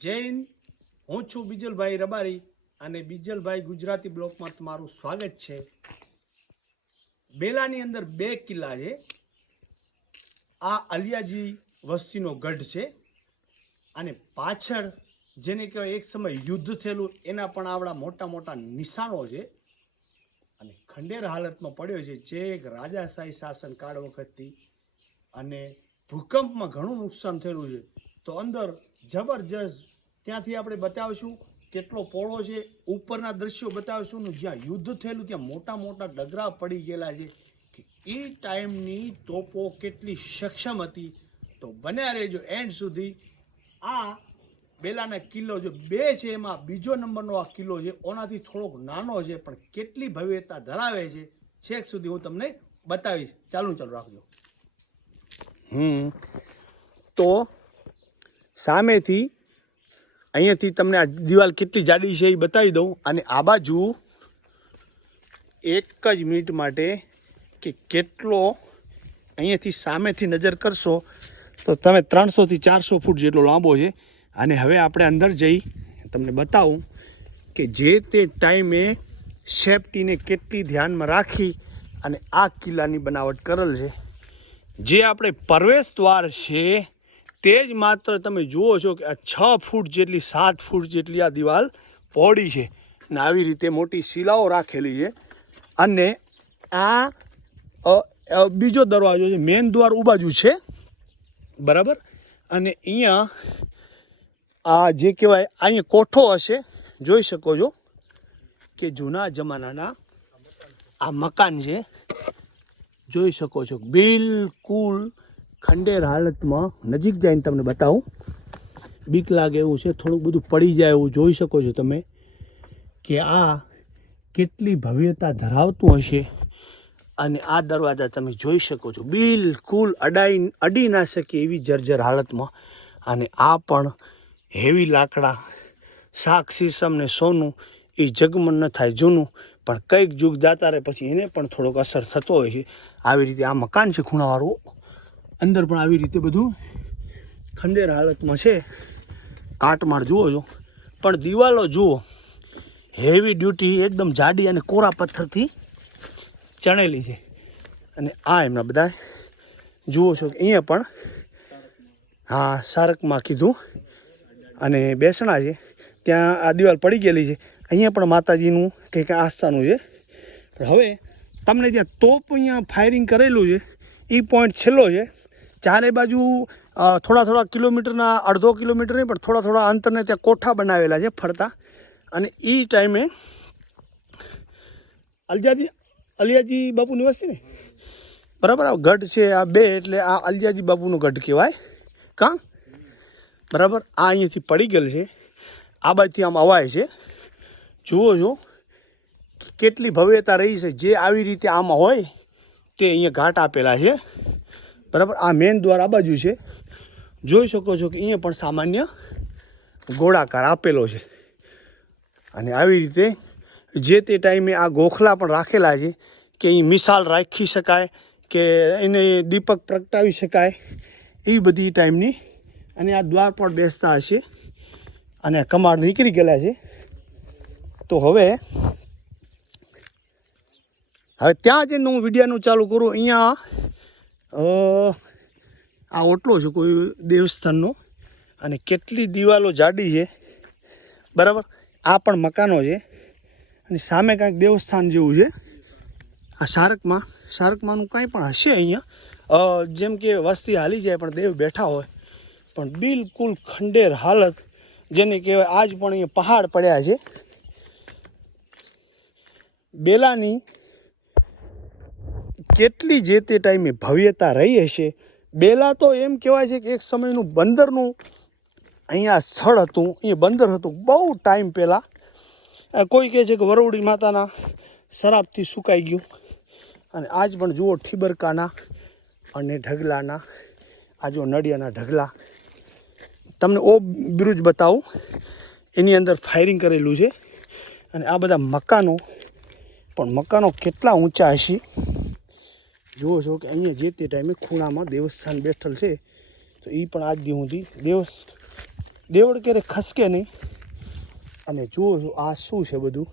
જૈન, હું છું બીજલભાઈ રબારી અને બીજલભાઈ ગુજરાતી બ્લોકમાં તમારું સ્વાગત છે. બેલાની અંદર બે કિલ્લા છે. આ અલિયાજી વસ્તીનો ગઢ છે અને પાછળ જેને કહેવાય એક સમય યુદ્ધ થયેલું, એના પણ આવડા મોટા મોટા નિશાનો છે. અને ખંડેર હાલતમાં પડ્યો છે જે એક રાજાશાહી શાસન કાળ વખતથી અને ભૂકંપમાં ઘણું નુકસાન થયેલું છે. તો અંદર જબરજસ્ત ત્યાંથી આપણે બતાવીશું કેટલો પોળો છે, ઉપરના દ્રશ્યો બતાવીશું ને જ્યાં યુદ્ધ થયેલું, ત્યાં મોટા મોટા ડગરા પડી ગયેલા છે કે એ ટાઈમની તોપો કેટલી સક્ષમ હતી. તો બન્યા રહેજો એન્ડ સુધી. આ બેલાના કિલ્લો જો બે છે, એમાં બીજો નંબરનો આ કિલ્લો છે, ઓનાથી થોડોક નાનો છે, પણ કેટલી ભવ્યતા ધરાવે છે, છેક સુધી હું તમને બતાવીશ. ચાલુ ચાલુ રાખજો. હમ. તો સામેથી અહીંયાથી તમને આ દિવાલ કેટલી જાડી છે એ બતાવી દઉં. અને આ બાજુ એક જ મિનિટ માટે કે કેટલો અહીંયાથી સામેથી નજર કરશો તો તમે ત્રણસોથી ચારસો ફૂટ જેટલો લાંબો છે. અને હવે આપણે અંદર જઈ તમને બતાવું કે જે તે ટાઈમે સેફટીને કેટલી ધ્યાનમાં રાખી અને આ કિલ્લાની બનાવટ કરેલ છે. જે આપણે પ્રવેશ દ્વાર છે તે જ માત્ર તમે જુઓ છો કે આ છ ફૂટ જેટલી, સાત ફૂટ જેટલી આ દિવાલ પહોળી છે ને આવી રીતે મોટી શિલાઓ રાખેલી છે. અને આ બીજો દરવાજો છે, મેન દ્વાર ઉબાજુ છે. બરાબર? અને અહીંયા આ જે કહેવાય, અહીંયા કોઠો હશે, જોઈ શકો છો કે જૂના જમાનાના આ મકાન છે. જોઈ શકો છો, બિલકુલ ખંડેર હાલતમાં નજીક જઈને તમને બતાવું. બીક લાગે એવું છે, થોડુંક બધું પડી જાય એવું જોઈ શકો છો તમે કે આ કેટલી ભવ્યતા ધરાવતું હશે અને આ દરવાજા તમે જોઈ શકો છો. બિલકુલ અડાઈ, અડી ના શકે એવી જર્જર હાલતમાં અને આ પણ હેવી લાકડા, શાક સીસમ ને સોનું એ જગમન ન થાય જૂનું. પણ કંઈક જુગ જાતા રહે પછી એને પણ થોડોક અસર થતો હોય છે. આવી રીતે આ મકાન છે ખૂણાવાળું. અંદર પણ આવી રીતે બધું ખંડેર હાલતમાં છે. કાટમાળ જુઓ છો પણ દિવાલો જુઓ. હેવી ડ્યુટી એકદમ જાડી અને કોરા પથ્થરથી ચણેલી છે. અને આ એમના બધા જુઓ છો કે અહીંયા પણ હા, સારકમાં કીધું. અને બેસણા છે. ત્યાં આ દિવાલ પડી ગયેલી છે. અહીંયા પણ માતાજીનું કંઈક આસ્થાનું છે. પણ હવે તમને જ્યાં તોપ અહીંયા ફાયરિંગ કરેલું છે. એ પોઈન્ટ છેલ્લો છે. ચારે બાજુ થોડા થોડા કિલોમીટરના અડધો કિલોમીટર નહીં, પણ થોડા થોડા અંતરને ત્યાં કોઠા બનાવેલા છે ફરતા. અને એ ટાઈમે અલજાજી અલિયાજી બાપુની વસ્તી ને? બરાબર, આ ગઢ છે આ બે, એટલે આ અલિયાજી બાપુનો ગઢ કહેવાય. કાં? બરાબર, આ અહીંયાથી પડી ગયેલ છે. આ બાજુથી આમ અવાય છે. જુઓ છો કેટલી ભવ્યતા રહી છે. જે આવી રીતે આમાં હોય, તે અહીંયા ઘાટ આપેલા છે. બરાબર? આ મેન દ્વાર આ બાજુ છે. જોઈ શકો છો કે અહીંયા પણ સામાન્ય ગોળાકાર આપેલો છે. અને આવી રીતે જે તે ટાઈમે આ ગોખલા પણ રાખેલા છે કે અહીં મિસાલ રાખી શકાય, કે એને દીપક પ્રગટાવી શકાય, એવી બધી ટાઈમની અને આ દ્વાર પણ બેસતા હશે. અને કમાડ નીકળી ગયેલા છે. તો હવે હવે ત્યાં જઈને હું વિડીયાનું ચાલુ કરું. અહીંયા આ ઓટલો છે કોઈ દેવસ્થાનનો અને કેટલી દિવાલો જાડી છે. બરાબર? આ પણ મકાનો છે. અને સામે કાંઈક દેવસ્થાન જેવું છે. આ શારકમાં, શારકમાંનું કાંઈ પણ હશે અહીંયા. જેમ કે વસ્તી હાલી જાય પણ દેવ બેઠા હોય. પણ બિલકુલ ખંડેર હાલત, જેને કહેવાય આજ પણ અહીંયા પહાડ પડ્યા છે. બેલાની કેટલી જે તે ટાઈમે ભવ્યતા રહી હશે. બેલા તો એમ કહેવાય છે કે એક સમયનું બંદરનું અહીંયા સ્થળ હતું, એ બંદર હતું બહુ ટાઈમ પહેલાં. કોઈ કહે છે કે વરવડી માતાના શરાબથી સુકાઈ ગયું. અને આજ પણ જુઓ ઠીબરકાના અને ઢગલાના, આ જો નડિયાના ઢગલા. તમને ઓ બ્રુજ બતાવું, એની અંદર ફાયરિંગ કરેલું છે. અને આ બધા મકાનો, પણ મકાનો કેટલા ઊંચા હશે? જુઓ છો કે અહીંયા જે તે ટાઈમે ખૂણામાં દેવસ્થાન બેઠેલ છે, તો એ પણ આજ દી સુધી દેવ દેવળ ક્યારે ખસકે નહીં. અને જુઓ છો આ શું છે બધું?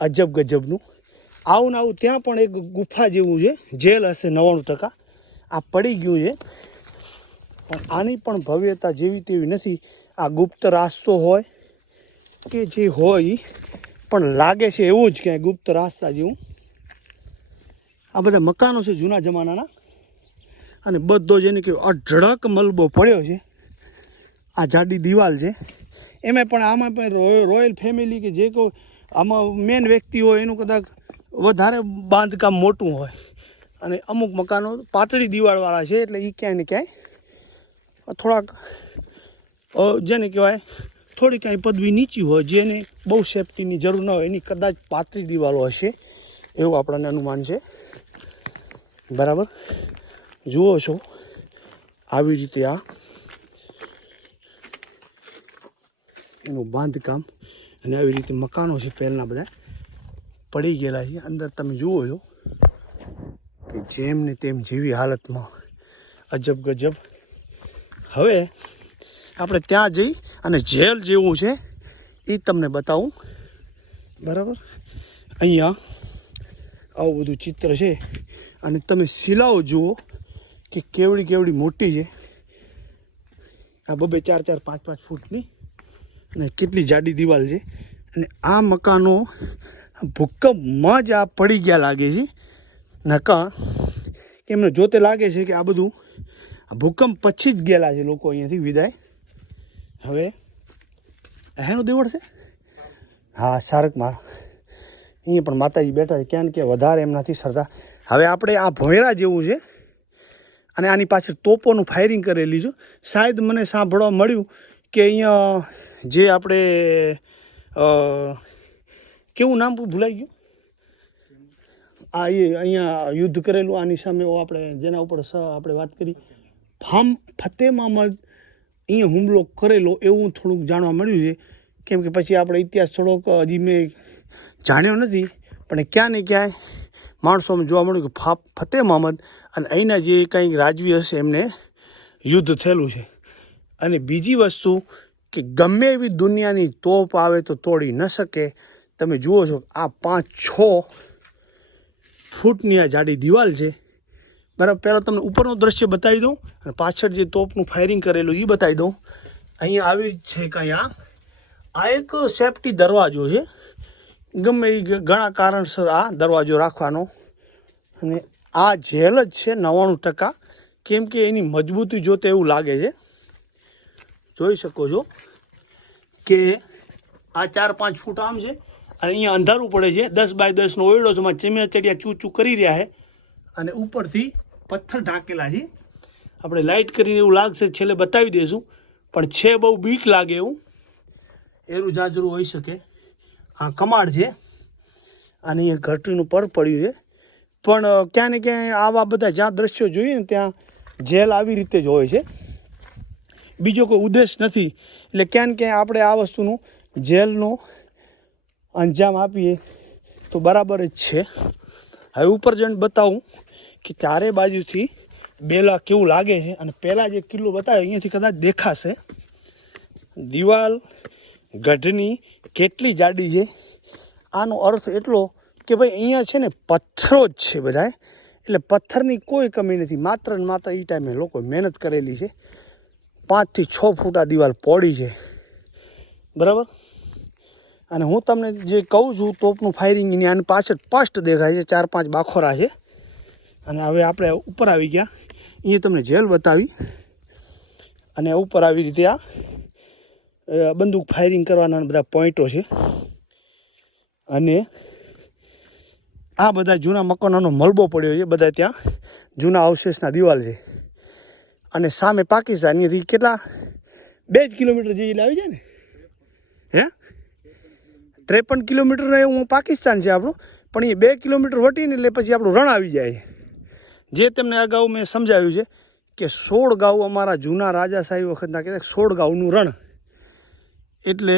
અજબ ગજબનું. આવું ને આવું ત્યાં પણ એક ગુફા જેવું છે, જેલ હશે નવ્વાણું ટકા. આ પડી ગયું છે. પણ આની પણ ભવ્યતા જેવી તેવી નથી. આ ગુપ્ત રાસ્તો હોય કે જે હોય પણ લાગે છે એવું જ ક્યાંય ગુપ્ત રાસ્તા જેવું. આ બધા મકાનો છે જૂના જમાનાના. અને બધો જેને કે અઢળક મલબો પડ્યો છે. આ જાડી દિવાલ છે. એમાં પણ આમાં પણ રોયલ ફેમિલી કે જે કોઈ આમાં મેન વ્યક્તિ હોય એનું કદાચ વધારે બાંધકામ મોટું હોય. અને અમુક મકાનો પાતળી દિવાળવાળા છે એટલે એ ક્યાંય ને ક્યાંય થોડાક જેને કહેવાય થોડી કાંઈ પદવી નીચી હોય જેને બહુ સેફટીની જરૂર ન હોય એની કદાચ પાતળી દિવાલો હશે એવું આપણને અનુમાન છે. બરાબર? જુઓ છો, આવી રીતે આ એનું બાંધકામ અને આવી રીતે મકાનો છે પહેલના બધા પડી ગયેલા છે. અંદર તમે જુઓ છો કે જેમ ને તેમ જેવી હાલતમાં અજબ ગજબ હવે આપણે ત્યાં જઈ અને જેલ જેવું છે એ તમને બતાવું. બરાબર? અહીંયા આવું બધું ચિત્ર છે. અને તમે શિલાઓ જુઓ કે કેવડી કેવડી મોટી છે. આ બબે ચાર ચાર પાંચ પાંચ ફૂટની અને કેટલી જાડી દિવાલ છે. અને આ મકાનો ભૂકંપમાં જ આ પડી ગયા લાગે છે. નકા એમને જોતે લાગે છે કે આ બધું ભૂકંપ પછી જ ગયેલા છે લોકો અહીંયાથી વિદાય. હવે એનું દેવળ છે? હા સારકમાં અહીંયા પણ માતાજી બેઠા છે. ક્યાં ક્યાં વધારે એમનાથી સરદા હવે આપણે આ ભોયરા જેવું છે અને આની પાછળ તોપોનું ફાયરિંગ કરેલી છે. શાયદ મને સાંભળવા મળ્યું કે અહીંયા જે આપણે કેવું નામ ભૂલાઈ ગયું? આ એ અહીંયા યુદ્ધ કરેલું, આની સામે આપણે, જેના ઉપર આપણે વાત કરી. ફામ ફતેહ અહીંયા હુમલો કરેલો એવું થોડુંક જાણવા મળ્યું છે. કેમ કે પછી આપણે ઇતિહાસ થોડોક હજી મેં જાણ્યો નથી, પણ ક્યાં ને ક્યાંય માણસોમાં જોવા મળ્યું કે ફા ફતેહ મામદ અને અહીંના જે કંઈક રાજવી હશે એમને યુદ્ધ થયેલું છે. અને બીજી વસ્તુ કે ગમે એવી દુનિયાની તોપ આવે તો તોડી ન શકે. તમે જુઓ છો આ પાંચ છ ફૂટની આ જાડી દિવાલ છે. બરાબર, પહેલાં તમને ઉપરનું દ્રશ્ય બતાવી દઉં અને પાછળ જે તોપનું ફાયરિંગ કરેલું એ બતાવી દઉં. અહીંયા આવી છે કંઈ આ. આ એક સેફટી દરવાજો છે. ગમે એ ઘણા કારણસર આ દરવાજો રાખવાનો. અને આ જેલ જ છે નવ્વાણું ટકા. કેમ કે એની મજબૂતી જોતે એવું લાગે છે. જોઈ શકો છો કે આ ચાર પાંચ ફૂટ આમ છે. અને અહીંયા અંધારું પડે છે. દસ બાય દસનો ઓયડો છે. ચીમિયા ચડિયા ચૂ કરી રહ્યા છે. અને ઉપરથી પથ્થર ઢાંકેલા છે. આપણે લાઇટ કરીને એવું લાગશે છેલ્લે બતાવી દઈશું. પણ છે બહુ બીક લાગે એવું. એરું જાજરું હોઈ શકે. આ કમાડ છે. અને અહીંયા ઘરટીનું પર પડ્યું છે. પણ ક્યાં ને ક્યાંય આવા બધા જ્યાં દ્રશ્યો જોઈએ ને ત્યાં જેલ આવી રીતે જ હોય છે. બીજો કોઈ ઉદ્દેશ નથી. એટલે ક્યાં ને ક્યાંય આપણે આ વસ્તુનું જેલનો અંજામ આપીએ તો બરાબર જ છે. હવે ઉપર જઈને બતાવું કે ચારે બાજુથી બેલા કેવું લાગે છે. અને પહેલાં જે કિલ્લો બતાવ્યો, અહીંયાથી કદાચ દેખાશે. દિવાલ ગઢની કેટલી જાડી છે? આનો અર્થ એટલો કે ભાઈ અહીંયા છે ને પથ્થરો જ છે બધાય. એટલે પથ્થરની કોઈ કમી નથી. માત્ર ને માત્ર એ ટાઈમે લોકો મહેનત કરેલી છે. પાંચથી છ ફૂટ આ દિવાલ પોડી છે. બરાબર? અને હું તમને જે કહું છું, તોપનું ફાયરિંગ એની આની પાછળ સ્પષ્ટ દેખાય છે. ચાર પાંચ બાખોરા છે. અને હવે આપણે ઉપર આવી ગયા. અહીંયા તમને જેલ બતાવી. અને ઉપર આવી રીતે આ બંદૂક ફાયરિંગ કરવાના બધા પોઈન્ટો છે. અને આ બધા જૂના મકાનોનો મલબો પડ્યો છે, બધા ત્યાં જૂના અવશેષના દિવાલ છે. અને સામે પાકિસ્તાન કેટલા? બે જ કિલોમીટર જેવી આવી જાય ને? હે? ત્રેપન કિલોમીટર એવું પાકિસ્તાન છે આપણું, પણ એ બે કિલોમીટર વટીને એટલે પછી આપણું રણ આવી જાય. જે તમને અગાઉ મેં સમજાવ્યું છે કે સોળ ગાઉ અમારા જૂના રાજા સાહેબ વખતના કહેતા સોળ ગાઉનું રણ. એટલે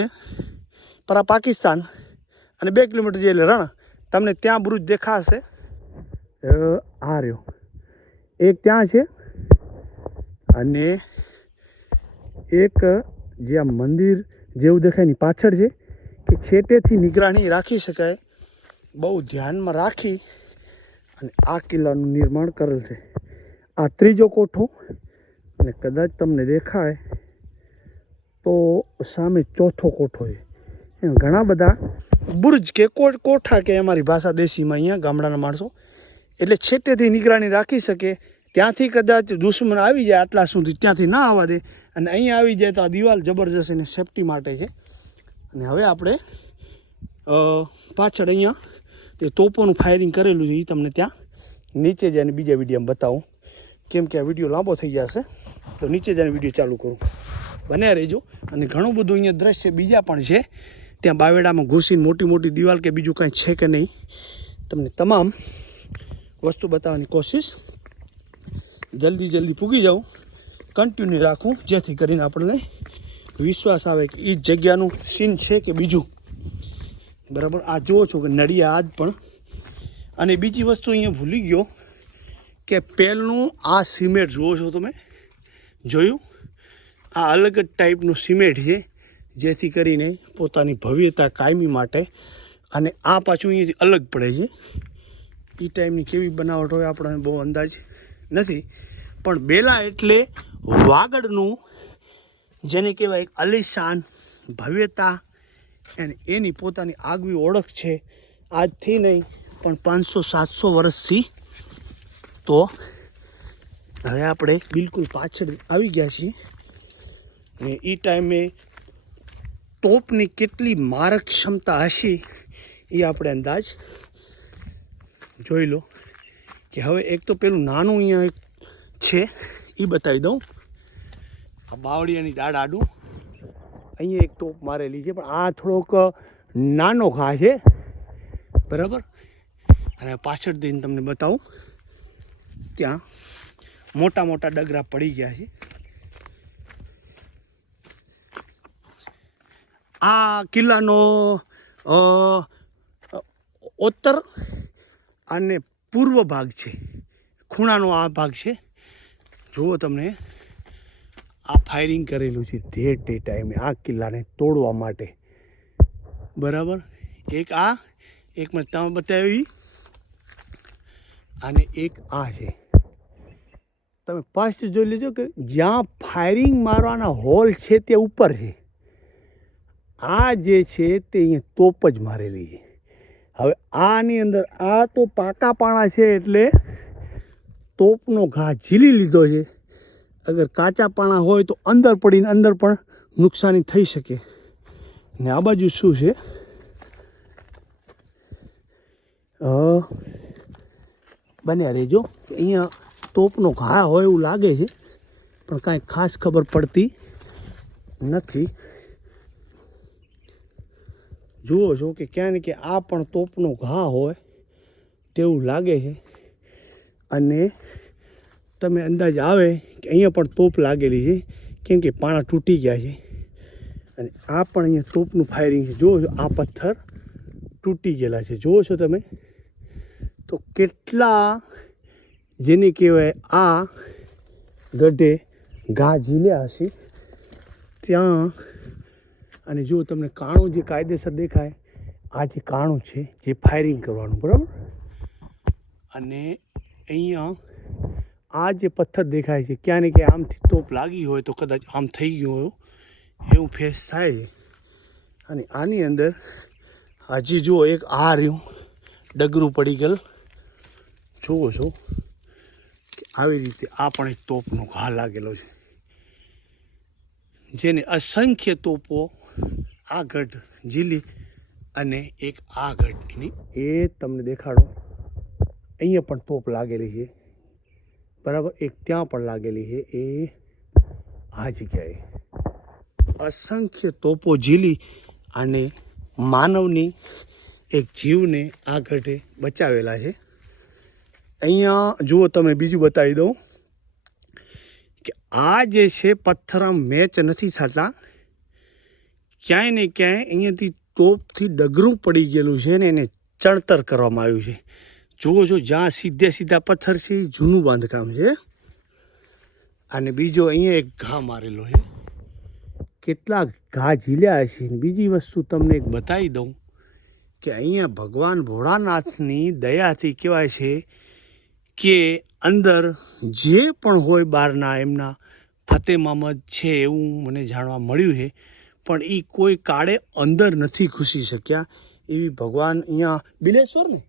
પર પાકિસ્તાન અને બે કિલોમીટર જે એટલે રણ, તમને ત્યાં બ્રુજ દેખાશે. આ રહ્યો. એક ત્યાં છે અને એક જે આ મંદિર જેવું દેખાય એની પાછળ છે કે છેટેથી નિગરાની રાખી શકાય. બહુ ધ્યાનમાં રાખી અને આ કિલ્લાનું નિર્માણ કરેલ છે. આ ત્રીજો કોઠો અને કદાચ તમને દેખાય તો સામે ચોથો કોઠો એ એમ ઘણા બધા બુર્જ કે કોઠા કે અમારી ભાષા દેશીમાં અહીંયા ગામડાના માણસો એટલે છેટેથી નિગરાણી રાખી શકે, ત્યાંથી કદાચ દુશ્મન આવી જાય આટલા સુધી ત્યાંથી ના આવવા દે અને અહીંયા આવી જાય તો આ દિવાલ જબરજસ્ત એની સેફટી માટે છે. અને હવે આપણે પાછળ અહીંયા તે તોપોનું ફાયરિંગ કરેલું છે એ તમને ત્યાં નીચે જઈને બીજા વિડીયોમાં બતાવું. કેમ કે આ વીડિયો લાંબો થઈ જશે તો નીચે જઈને વીડિયો ચાલુ કરું. બન્યા રહેજો. અને ઘણું બધું અહીંયા દ્રશ્ય બીજા પણ છે. ત્યાં બાવેડામાં ઘૂસીને મોટી મોટી દિવાલ કે બીજું કાંઈ છે કે નહીં, તમને તમામ વસ્તુ બતાવવાની કોશિશ. જલ્દી જલ્દી પૂગી જાઉં કન્ટિન્યુ રાખું. જેથી કરીને આપણને વિશ્વાસ આવે કે એ જગ્યાનું સીન છે કે બીજું. બરાબર? આ જુઓ છો કે નડિયા આજ પણ. અને બીજી વસ્તુ અહીંયા ભૂલી ગયો કે પહેલું આ સિમેન્ટ જુઓ છો તમે. જોયું? આ અલગ જ ટાઈપનું સિમેન્ટ છે, જેથી કરીને પોતાની ભવ્યતા કાયમી માટે અને આ પાછું અહીંયાથી અલગ પડે છે. એ ટાઈમની કેવી બનાવટ હોય આપણને બહુ અંદાજ નથી, પણ બેલા એટલે વાગડનું, જેને કહેવાય એક અલીશાન ભવ્યતા, અને એની પોતાની આગવી ઓળખ છે, આજથી નહીં, પણ પાંચસો, સાતસો વર્ષથી તો હવે આપણે બિલકુલ પાછળ આવી ગયા છીએ. ને એ ટાઈમે તોપની કેટલી મારક ક્ષમતા હશે એ આપણે અંદાજ જોઈ લો. કે હવે એક તો પેલું નાનું અહીંયા છે એ બતાવી દઉં. આ બાવળિયાની દાડ આડું. અહીંયા એક તોપ મારેલી છે, પણ આ થોડોક નાનો ઘા છે. બરાબર? અને પાછળ દઈને તમને બતાવું. ત્યાં મોટા મોટા ડગરા પડી ગયા છે. આ કિલ્લાનો ઉત્તર અને પૂર્વ ભાગ છે. ખૂણાનો આ ભાગ છે. જુઓ તમને, આ ફાયરિંગ કરેલું છે તે તે ટાઈમે આ કિલ્લાને તોડવા માટે. બરાબર? એક આ, એક મેં તમે બતાવી. અને એક આ છે. તમે ફર્સ્ટ જોઈ લેજો કે જ્યાં ફાયરિંગ મારવાના હોલ છે તે ઉપર છે. આ જે છે તે અહીંયા તોપ જ મારેલી છે. હવે આની અંદર આ તો પાકા પાણા છે એટલે તોપનો ઘા ઝીલી લીધો છે. અગર કાચા પાણા હોય તો અંદર પડીને અંદર પણ નુકસાની થઈ શકે. ને આ બાજુ શું છે? બન્યા રહેજો. અહીંયા તોપનો ઘા હોય એવું લાગે છે. પણ કાંઈ ખાસ ખબર પડતી નથી. જુઓ છો કે ક્યાં ને કે આ પણ તોપનો ઘા હોય તેવું લાગે છે. અને તમે અંદાજ આવે કે અહીંયા પણ તોપ લાગેલી છે, કેમ કે પાણા તૂટી ગયા છે. અને આ પણ અહીંયા તોપનું ફાયરિંગ છે. જુઓ છો, આ પથ્થર તૂટી ગયેલા છે. જુઓ છો તમે? તો કેટલા જેને કહેવાય આ ગઢે ઘા ઝીલ્યા હશે, ત્યાં અને જો તમને કાણું જે કાયદેસર દેખાય, આ જે કાણું છે, જે ફાયરિંગ કરવાનું, બરાબર? અને અહીંયા આ જે પથ્થર દેખાય છે ક્યાં ને ક્યાં આમથી તોપ લાગી હોય તો કદાચ આમ થઈ ગયું હોય, એવું ફેસ થાય છે. અને આની અંદર હજી જુઓ એક આ રહ્યું, ડગરું પડી ગયેલ. જુઓ છો કે આવી રીતે આ પણ એક તોપનો ઘા લાગેલો છે. જેને અસંખ્ય તોપો આ ગઢ જીલી અને એક આ ગઢની. એ તમને દેખાડો. અહીંયા પણ તોપ લાગેલી છે. બરાબર? એક ત્યાં પણ લાગેલી છે. એ આ જગ્યાએ. અસંખ્ય તોપો ઝીલી અને માનવની એક જીવને આ ગઢે બચાવેલા છે. અહીંયા જુઓ તમે, બીજું બતાવી દઉં કે આ જે છે પથ્થર મેચ નથી થતા. ક્યાંય ને ક્યાંય અહીંયાથી તોપથી ડગરું પડી ગયેલું છે ને એને ચણતર કરવામાં આવ્યું છે. જુઓ છો જ્યાં સીધે સીધા પથ્થર છે જૂનું બાંધકામ છે. અને બીજો અહીંયા એક ઘા મારેલો છે. કેટલા ઘા ઝીલ્યા ને બીજી વસ્તુ તમને એક બતાવી દઉં કે અહીંયા ભગવાન ભોળાનાથની દયાથી કહેવાય છે કે અંદર જે પણ હોય બહારના એમના ફતેહ મામદ છે એવું મને જાણવા મળ્યું છે. પણ એ કોઈ કાળે અંદર નથી ઘૂસી શક્યા. એવી ભગવાન અહીંયા બિલેશ્વર ને?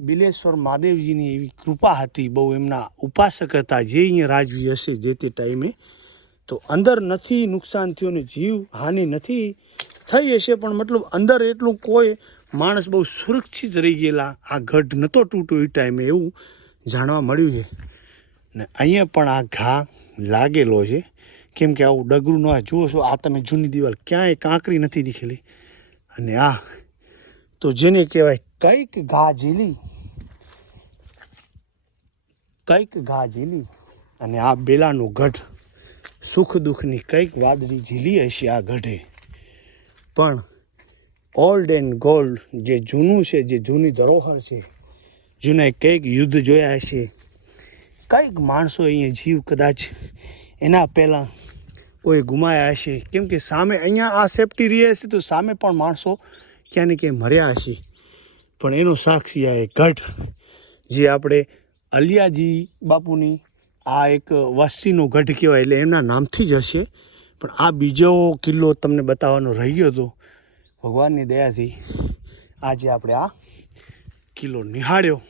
બિલેશ્વર મહાદેવજીની એવી કૃપા હતી, બહુ એમના ઉપાસક હતા, જે અહીંયા રાજવી હશે જે તે ટાઈમે. તો અંદર નથી નુકસાન થયું ને જીવ હાનિ નથી થઈ હશે, પણ મતલબ અંદર એટલું કોઈ માણસ બહુ સુરક્ષિત રહી ગયેલા, આ ગઢ નહોતો તૂટ્યો એ ટાઈમે એવું જાણવા મળ્યું છે. ને અહીંયા પણ આ ઘા લાગેલો છે. કેમ કે આવું ડગરું ન જુઓ છો, આ તમે જૂની દિવાલ ક્યાંય કાંકરી નથી દીખેલી. અને આ તો જેને કહેવાય કંઈક ઘા ઝીલી કંઈક ઘા ઝીલી અને આ બેલાનો ગઢ, સુખ દુઃખની કંઈક વાદળી ઝીલી હશે આ ગઢે. પણ ઓલ્ડ એન્ડ ગોલ્ડ જે જૂનું છે, જે જૂની ધરોહર છે જૂના કંઈક યુદ્ધ જોયા હશે. કંઈક માણસો અહીંયા જીવ કદાચ એના પહેલાં કોઈ ગુમાયા હશે? કેમ કે સામે અહીંયા આ સેફટી રહી હશે તો સામે પણ માણસો ક્યાં ને ક્યાંય મર્યા હશે. પણ એનો સાક્ષી આ એક ગઢ, જે આપણે અલિયાજી બાપુની આ એક વસ્તીનો ગઢ કહેવાય, એટલે એમના નામથી જ હશે. પણ આ બીજો કિલ્લો તમને બતાવવાનો રહી ગયો હતો ભગવાનની દયાથી આજે આપણે આ કિલ્લો નિહાળ્યો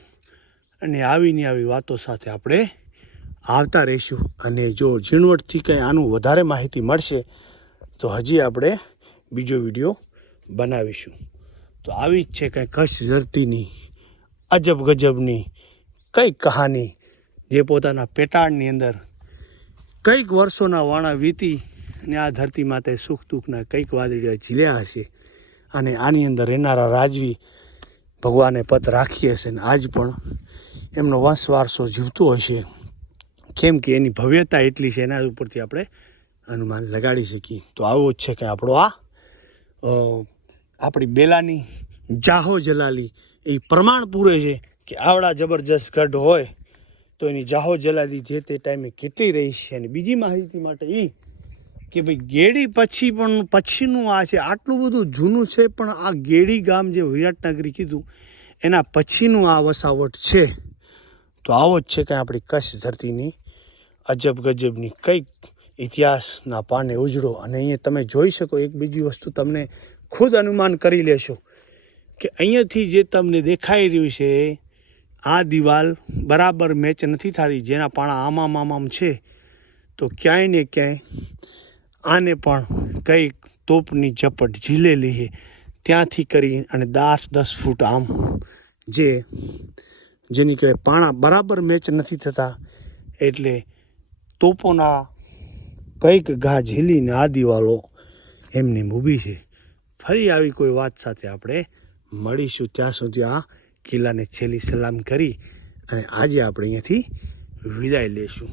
અને આવીને આવી વાતો સાથે આપણે આવતા રહીશું અને જો ઝીણવટથી કંઈ આનું વધારે માહિતી મળશે, તો હજી આપણે બીજો વીડિયો બનાવીશું. તો આવી જ છે કંઈ કચ્છ ધરતીની અજબ ગજબની કંઈક કહાની જે પોતાના પેટાળની અંદર કંઈક વર્ષોના વાણા વીતી અને આ ધરતી માતે સુખ દુઃખના કંઈક વાદળીઓ ઝીલ્યા હશે અને આની અંદર રહેનારા રાજવી ભગવાને પત રાખી હશે ને આજ પણ એમનો વંશ વારસો જીવતો હશે. કેમ કે એની ભવ્યતા એટલી છે એના ઉપરથી આપણે અનુમાન લગાડી શકીએ. તો આવો જ છે કે આપણો આ આપણી બેલાની જાહો જલાલી. એ પ્રમાણ પૂરે છે કે આવડા જબરજસ્ત ગઢ હોય તો એની જાહો જલાલી જે તે ટાઈમે કેટલી રહી છે અને બીજી માહિતી માટે એ કે ભાઈ ગેડી પછી પણ, પછીનું આ છે, આટલું બધું જૂનું છે પણ આ ગેડી ગામ જે વિરાટનગરી કીધું, એના પછીનું આ વસાવટ છે. તો આવો જ છે કે આપણી કચ્છ ધરતીની અજબ ગજબની કંઈક ઇતિહાસના પાને ઉજળો અને અહીંયા તમે જોઈ શકો એક બીજી વસ્તુ તમને ખુદ અનુમાન કરી લેશો કે અહીંયાથી જે તમને દેખાઈ રહ્યું છે, આ દિવાલ બરાબર મેચ નથી થતી, જેના પાણા આમામ આમામ છે, તો ક્યાંય ને ક્યાંય આને પણ કંઈક તોપની ઝપટ ઝીલેલી છે. ત્યાંથી કરી અને દસ દસ ફૂટ આમ જે, જેની કહેવાય પાણા બરાબર મેચ નથી થતા, એટલે તોપોના કંઈક ઘા ઝીલીને આ દિવાલો એમની મૂવી છે. ફરી આવી કોઈ વાત સાથે આપણે મળીશું. ત્યાં સુધી આ કિલ્લાને છેલ્લી સલામ કરી અને આજે આપણે અહીંયાથી વિદાય લેશું